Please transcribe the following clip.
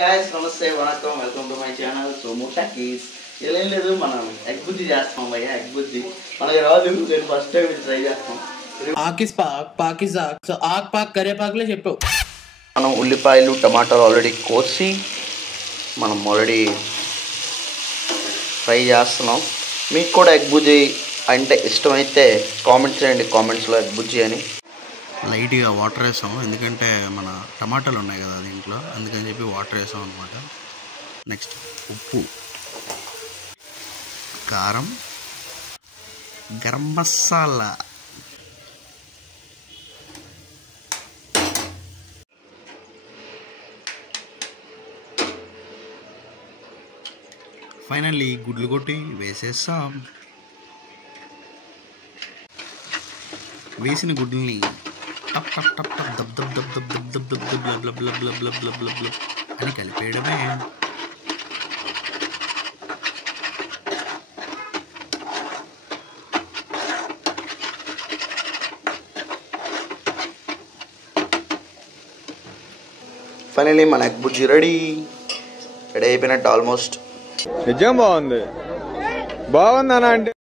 guys, నమస్తే వణకం welcome to my channel so ముటాకీస్ ఏం లేదు మనం ఎగ్ బుజ్జి చేస్తాం భయ్యా ఎగ్ బుజ్జి మనకి రాదు నేను ఫస్ట్ టైం ట్రై చేస్తాం ఆకిస్ పాకిస్ సో ఆక్ పాక్ కరేపాకులే చెప్పు మనం ఉల్లిపాయలు టమాటాలు ఆల్రెడీ కోసి మనం ఆల్రెడీ ఫ్రై చేస్తున్నాం మీకు కూడా ఎగ్ బుజ్జి అంటే ఇష్టమైతే కామెంట్ చేయండి కామెంట్స్లో ఎగ్ బుజ్జి అని లైట్గా వాటర్ వేసాము ఎందుకంటే మన టమాటాలు ఉన్నాయి కదా దీంట్లో అందుకని చెప్పి వాటర్ వేసాం అనమాట నెక్స్ట్ ఉప్పు కారం గరం మసాలా ఫైనల్లీ గుడ్లు కొట్టి వేసేసాం వేసిన గుడ్లని టప్ టప్ టప్ టప్ దబ్ దబ్ దబ్ దబ్ దబ్ దబ్ దబ్ దబ్ లబ్ లబ్ లబ్ లబ్ లబ్ లబ్ లబ్ అని కలిపేయడమే ఫైనల్లీ మన ఎగ్ బుజ్జి రెడీ అయిపోయినట్టు ఆల్మోస్ట్ నిజం బాగుంది బాగుందనా అంటే